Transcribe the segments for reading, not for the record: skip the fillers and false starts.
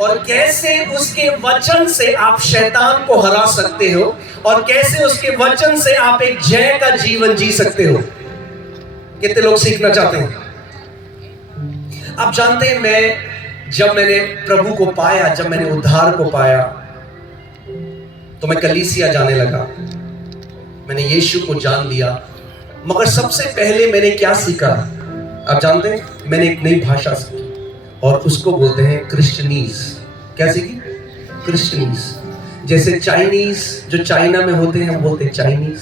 और कैसे उसके वचन से आप शैतान को हरा सकते हो और कैसे उसके वचन से आप एक जय का जीवन जी सकते हो। कितने लोग सीखना चाहते हैं? आप जानते हैं, जब मैंने प्रभु को पाया, जब मैंने उद्धार को पाया, तो मैं कलीसिया जाने लगा, मैंने यीशु को जान लिया। मगर सबसे पहले मैंने क्या सीखा? आप जानते हैं, मैंने एक नई भाषा सीखी और उसको बोलते हैं क्रिश्चियनीज। क्या सीखी? क्रिश्चियनीज। जैसे चाइनीज जो चाइना में होते हैं बोलते हैं चाइनीज,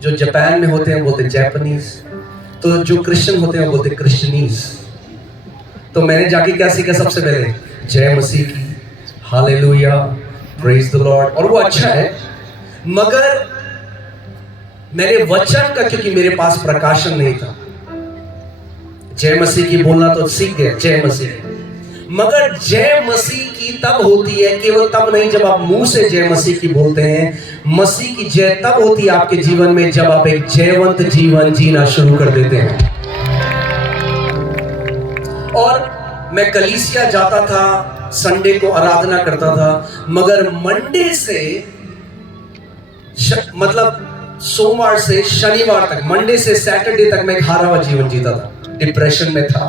जो जापान में होते हैं बोलते हैं जापानीज, तो जो क्रिश्चियन होते हैं बोलते हैं क्रिश्चियनीज। तो मैंने जाके क्या सीखा? सबसे पहले जय मसीह की, हालेलुया, प्रेज द लॉर्ड। और वो अच्छा है, मगर मैंने वचन का, क्योंकि मेरे पास प्रकाशन नहीं था, जय मसीह की बोलना तो सीख गए, जय मसीह। मगर जय मसीह की तब होती है, केवल तब नहीं जब आप मुंह से जय मसीह की बोलते हैं। मसीह की जय तब होती है आपके जीवन में जब आप एक जयवंत जीवन जीना शुरू कर देते हैं। और मैं कलीसिया जाता था, संडे को आराधना करता था, मगर मंडे से मतलब सोमवार से शनिवार तक, मंडे से सैटरडे तक मैं हारा हुआ जीवन जीता था। डिप्रेशन में था,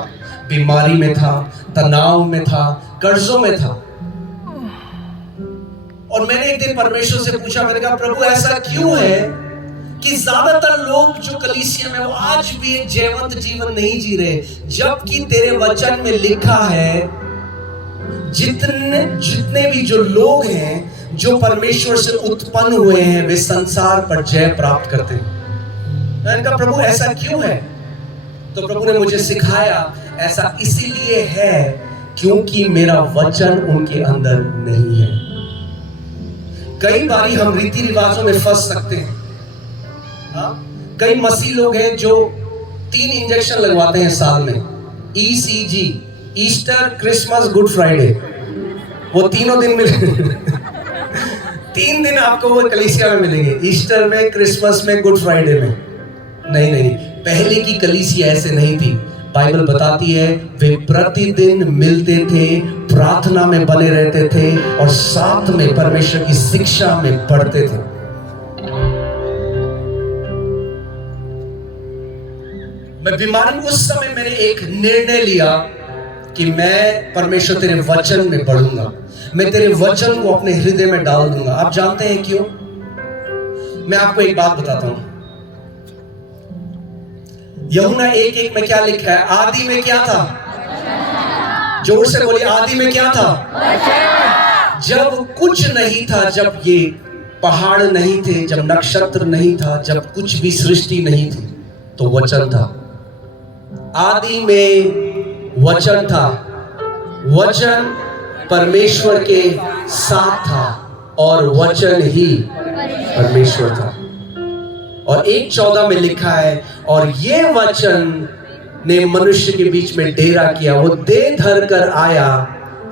बीमारी में था, तनाव में था, कर्जों में था। और मैंने एक दिन परमेश्वर से पूछा, मैंने कहा प्रभु ऐसा क्यों है कि ज्यादातर लोग जो कलीसिया में वो आज भी एक जयवंत जीवन नहीं जी रहे, जबकि तेरे वचन में लिखा है जितने भी जो लोग हैं जो परमेश्वर से उत्पन्न हुए हैं वे संसार पर जय प्राप्त करते हैं। मैंने कहा प्रभु ऐसा क्यों है? तो प्रभु ने मुझे सिखाया, ऐसा इसीलिए है क्योंकि मेरा वचन उनके अंदर नहीं है। कई बारी हम रीति रिवाजों में फंस सकते हैं। कई मसीह लोग हैं जो 3 इंजेक्शन लगवाते हैं साल में, ECG, Easter, Christmas, good Friday, वो तीनों दिन मिले 3 दिन आपको वो कलीसिया में मिलेंगे, ईस्टर में, क्रिसमस में, गुड फ्राइडे में। नहीं, पहले की कलीसिया ऐसे नहीं थी। बाइबल बताती है वे प्रतिदिन मिलते थे, प्रार्थना में बने रहते थे और साथ में परमेश्वर की शिक्षा में पढ़ते थे। मैं बीमारी, उस समय मैंने एक निर्णय लिया कि मैं परमेश्वर तेरे वचन में पढ़ूंगा, मैं तेरे वचन को अपने हृदय में डाल दूंगा। आप जानते हैं क्यों? मैं आपको एक बात बताता हूं। यूहन्ना 1:1 में क्या लिखा है? आदि में क्या था? जोर से बोलिए, आदि में क्या था? जब कुछ नहीं था, जब ये पहाड़ नहीं थे, जब नक्षत्र नहीं था, जब कुछ भी सृष्टि नहीं थी, तो वचन था। आदि में वचन था, वचन परमेश्वर के साथ था और वचन ही परमेश्वर था। और 1:14 में लिखा है, और ये वचन ने मनुष्य के बीच में डेरा किया, वो देह धर कर आया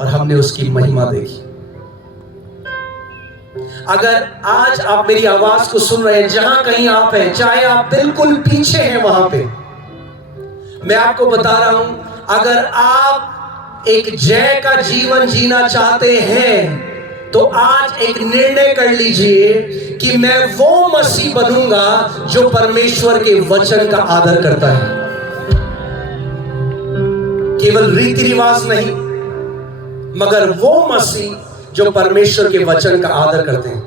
और हमने उसकी महिमा देखी। अगर आज आप मेरी आवाज को सुन रहे हैं, जहां कहीं आप हैं, चाहे आप बिल्कुल पीछे हैं वहां पे, मैं आपको बता रहा हूं, अगर आप एक जय का जीवन जीना चाहते हैं तो आज एक निर्णय कर लीजिए कि मैं वो मसीह बनूंगा जो परमेश्वर के वचन का आदर करता है। केवल रीति रिवाज नहीं, मगर वो मसीह जो परमेश्वर के वचन का आदर करते हैं।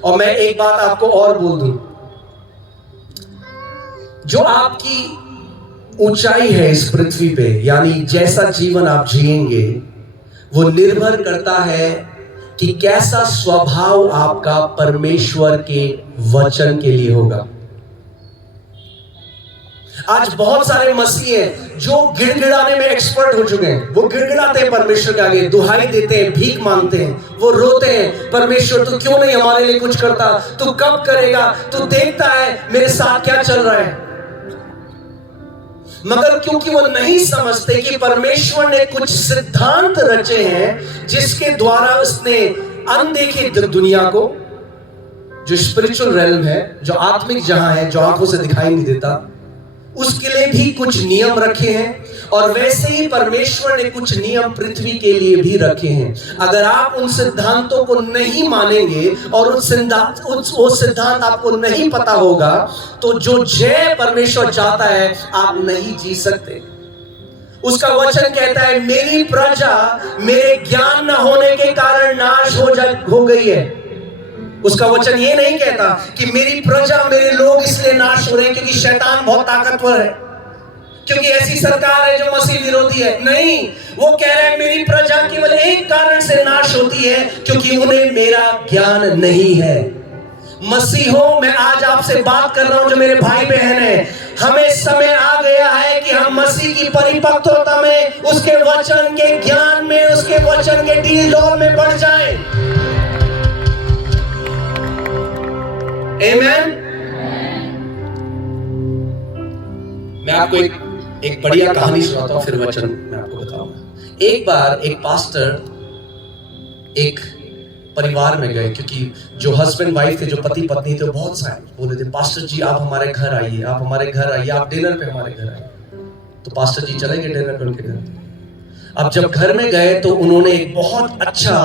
और मैं एक बात आपको और बोल दूं, जो आपकी ऊंचाई है इस पृथ्वी पे, यानी जैसा जीवन आप जिएंगे, वो निर्भर करता है कि कैसा स्वभाव आपका परमेश्वर के वचन के लिए होगा। आज बहुत सारे मसीह हैं जो गिड़गिड़ाने में एक्सपर्ट हो चुके हैं। वो गिड़गिड़ाते हैं परमेश्वर के आगे, दुहाई देते हैं, भीख मांगते हैं, वो रोते हैं, परमेश्वर तू क्यों नहीं हमारे लिए कुछ करता, तू कब करेगा, तू देखता है मेरे साथ क्या चल रहा है। मगर क्योंकि वो नहीं समझते कि परमेश्वर ने कुछ सिद्धांत रचे हैं जिसके द्वारा उसने अनदेखी दुनिया को, जो स्पिरिचुअल रेल्म है, जो आत्मिक जहां है, जो आंखों से दिखाई नहीं देता, उसके लिए भी कुछ नियम रखे हैं, और वैसे ही परमेश्वर ने कुछ नियम पृथ्वी के लिए भी रखे हैं। अगर आप उन सिद्धांतों को नहीं मानेंगे और वो सिद्धांत आपको नहीं पता होगा, तो जो जय परमेश्वर चाहता है आप नहीं जी सकते। उसका वचन कहता है, मेरी प्रजा मेरे ज्ञान न होने के कारण नाश हो गई है। उसका वचन ये नहीं कहता कि मेरी प्रजा, मेरे लोग इसलिए नाश हो रहे हैं क्योंकि शैतान बहुत ताकतवर है, क्योंकि ऐसी सरकार है जो मसीह विरोधी है। नहीं, वो कह रहा है मेरी प्रजा केवल एक कारण से नाश होती है, क्योंकि उन्हें मेरा ज्ञान नहीं है। मसीहों, मैं आज आपसे बात कर रहा हूं जो मेरे भाई बहन है, हमें समय आ गया है कि हम मसीह की परिपक्वता में, उसके वचन के ज्ञान में, उसके वचन के डील डॉल में बढ़ जाएं। आमेन। मैं आपको एक बढ़िया कहानी सुनाता हूं, फिर वचन मैं आपको बताऊंगा। एक बार एक पास्टर एक परिवार में गए, क्योंकि जो हस्बैंड वाइफ थे, जो पति पत्नी थे, बहुत सारे बोले थे, पास्टर जी आप हमारे घर आइए, आप हमारे घर आइए, आप डिनर पे हमारे घर आइए। तो पास्टर जी चले गए डिनर पे उनके घर। अब जब घर में गए तो उन्होंने एक बहुत अच्छा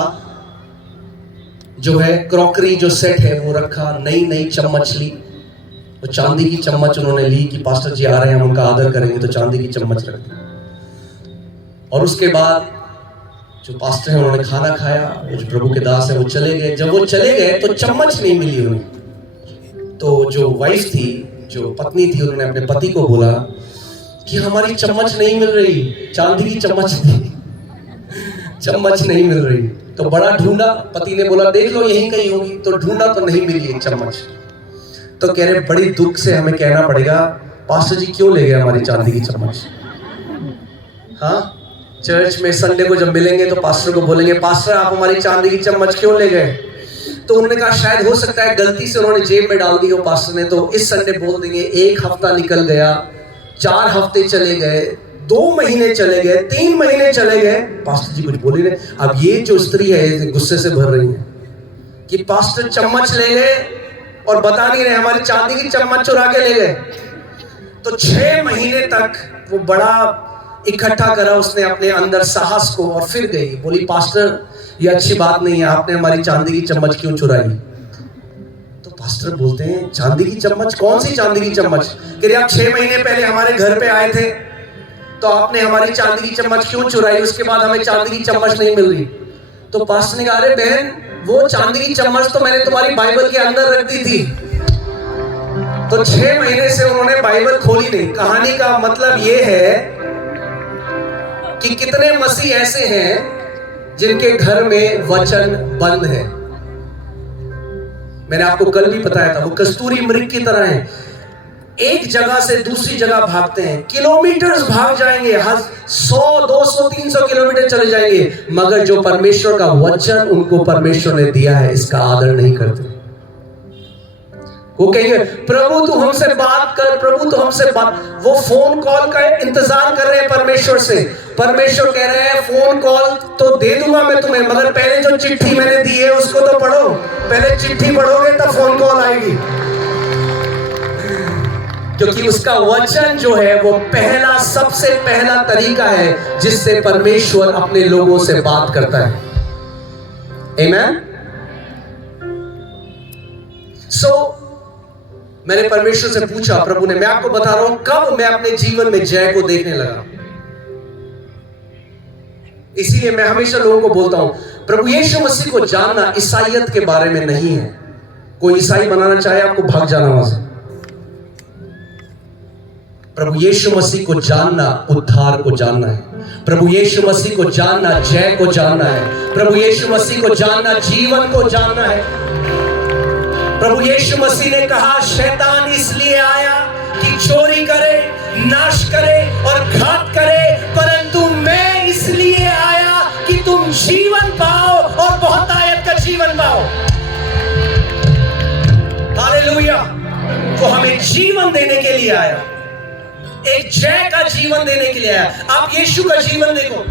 जो है क्रॉकरी जो सेट है वो रखा, नई नई चम्मच ली, वो चांदी की चम्मच उन्होंने ली कि पास्टर जी आ रहे हैं, हम उनका आदर करेंगे, तो चांदी की चम्मच रख दी। और उसके बाद जो पास्टर है उन्होंने खाना खाया, जो प्रभु के दास है वो चले गए। जब वो चले गए तो चम्मच नहीं मिली उन्हें। तो जो वाइफ थी, जो पत्नी थी, उन्होंने अपने पति को बोला कि हमारी चम्मच नहीं मिल रही, चांदी की चम्मच थी, चम्मच नहीं मिल रही। तो बड़ा ढूंढा, पति ने बोला देख लो यहीं कहीं होगी, तो ढूंढा तो नहीं मिली एक चम्मच। तो कह रहे बड़ी दुख से हमें कहना पड़ेगा, पास्टर जी क्यों ले गए हमारी चांदी की चम्मच। हाँ, चर्च में संडे को जब मिलेंगे तो पास्टर को बोलेंगे, पास्टर आप हमारी चांदी की चम्मच क्यों ले गए। तो उन्होंने कहा शायद हो सकता है गलती से उन्होंने जेब में डाल दी हो पास्टर ने, तो इस संडे बोल देंगे। एक हफ्ता निकल गया, 4 हफ्ते चले गए, 2 महीने चले गए, 3 महीने चले गए, पास्टर जी कुछ बोले नहीं। अब ये जो स्त्री है गुस्से से भर रही है कि पास्टर चम्मच ले गए और बता नहीं रहे, हमारी चांदी की चम्मच चुरा के ले गए। तो 6 महीने तक वो बड़ा इकट्ठा करा उसने अपने अंदर साहस को, और फिर गई, बोली पास्टर ये अच्छी बात नहीं है, आपने हमारी चांदी की चम्मच क्यों चुराई। तो पास्टर बोलते हैं चांदी की चम्मच, कौन सी चांदी की चम्मच। कह रहे आप 6 महीने पहले हमारे घर पे आए थे, तो आपने हमारी चांदी की चम्मच क्यों चुराई, उसके बाद हमें चांदी की चम्मच नहीं मिल रही। तो पास्टर ने कहा अरे बहन, वो चांदी की चम्मच तो मैंने तुम्हारी बाइबल के अंदर रख दी थी। तो 6 महीने से उन्होंने बाइबल खोली नहीं। कहानी का मतलब ये है कि कितने मसीह ऐसे हैं जिनके घर में वचन बंद है। मैंने आपको कल भी बताया था, वो कस्तूरी मृग की तरह हैं, एक जगह से दूसरी जगह भागते हैं, किलोमीटर्स भाग जाएंगे, 100, 200, 300 किलोमीटर चले जाएंगे, मगर जो परमेश्वर का वचन उनको परमेश्वर ने दिया है इसका आदर नहीं करते। वो कहेंगे प्रभु तू हमसे बात कर, प्रभु तू हमसे बात। वो फोन कॉल का इंतजार कर रहे हैं परमेश्वर से। परमेश्वर कह रहे हैं फोन कॉल तो दे दूंगा मैं तुम्हें, मगर पहले जो चिट्ठी मैंने दी है उसको तो पढ़ो। पहले चिट्ठी पढ़ोगे तब फोन कॉल आएगी, क्योंकि उसका वचन जो है वो पहला, सबसे पहला तरीका है जिससे परमेश्वर अपने लोगों से बात करता है। आमेन। मैंने परमेश्वर से पूछा, प्रभु ने, मैं आपको बता रहा हूं कब मैं अपने जीवन में जय को देखने लगा। इसीलिए मैं हमेशा लोगों को बोलता हूं, प्रभु यीशु मसीह को जानना ईसाइयत के बारे में नहीं है। कोई ईसाई बनाना चाहे आपको भाग जाना वहां से। प्रभु यीशु मसीह को जानना उद्धार को जानना है। प्रभु यीशु मसीह को जानना जय को जानना है। प्रभु यीशु मसीह को जानना जीवन को जानना है। प्रभु यीशु मसीह ने कहा शैतान इसलिए आया कि चोरी करे, नाश करे और घात करे, परंतु मैं इसलिए आया कि तुम जीवन पाओ और बहुतायत का जीवन पाओ। हालेलुया। वो हमें जीवन देने के लिए आया, एक जय का जीवन देने के लिए आया। आप यीशु का जीवन देखो,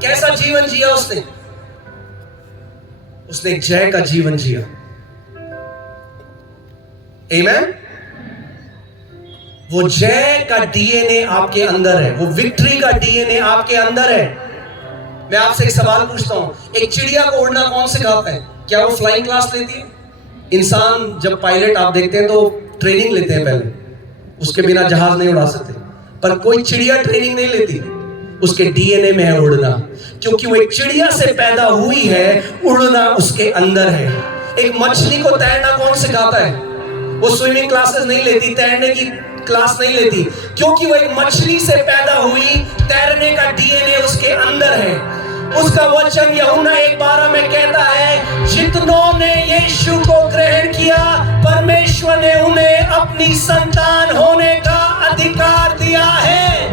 कैसा जीवन जिया उसने। उसने एक जय का जीवन जिया। आमेन। वो जय का डीएनए आपके अंदर है, वो विक्ट्री का डीएनए आपके अंदर है। मैं आपसे एक सवाल पूछता हूं, एक चिड़िया को उड़ना कौन सिखाता है? क्या वो फ्लाइंग क्लास लेती है? इंसान जब पायलट आप देखते हैं तो ट्रेनिंग लेते हैं पहले, उसके बिना जहाज नहीं उड़ा सकते। पर कोई चिड़िया ट्रेनिंग नहीं लेती, उसके डीएनए में है उड़ना, क्योंकि वो एक चिड़िया से पैदा हुई है, उड़ना उसके अंदर है। एक मछली को तैरना कौन सिखाता है? वो स्विमिंग क्लासेस नहीं लेती, तैरने की क्लास नहीं लेती, क्योंकि वो एक मछली से पैदा हुई, तैरने का डीएनए उसके अंदर है। उसका वचन यूहन्ना 1:12 में कहता है, जितनों ने यीशु को ग्रहण किया, परमेश्वर ने उन्हें अपनी संतान होने का अधिकार दिया है।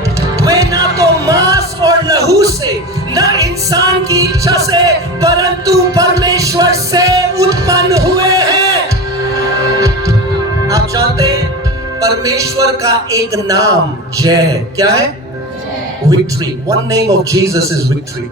वे ना तो मांस और लहू से, ना इंसान की इच्छा से, परंतु परमेश्वर से उत्पन्न हुए हैं। आप जानते हैं परमेश्वर का एक नाम जय है। क्या है? Victory. One name of Jesus is victory.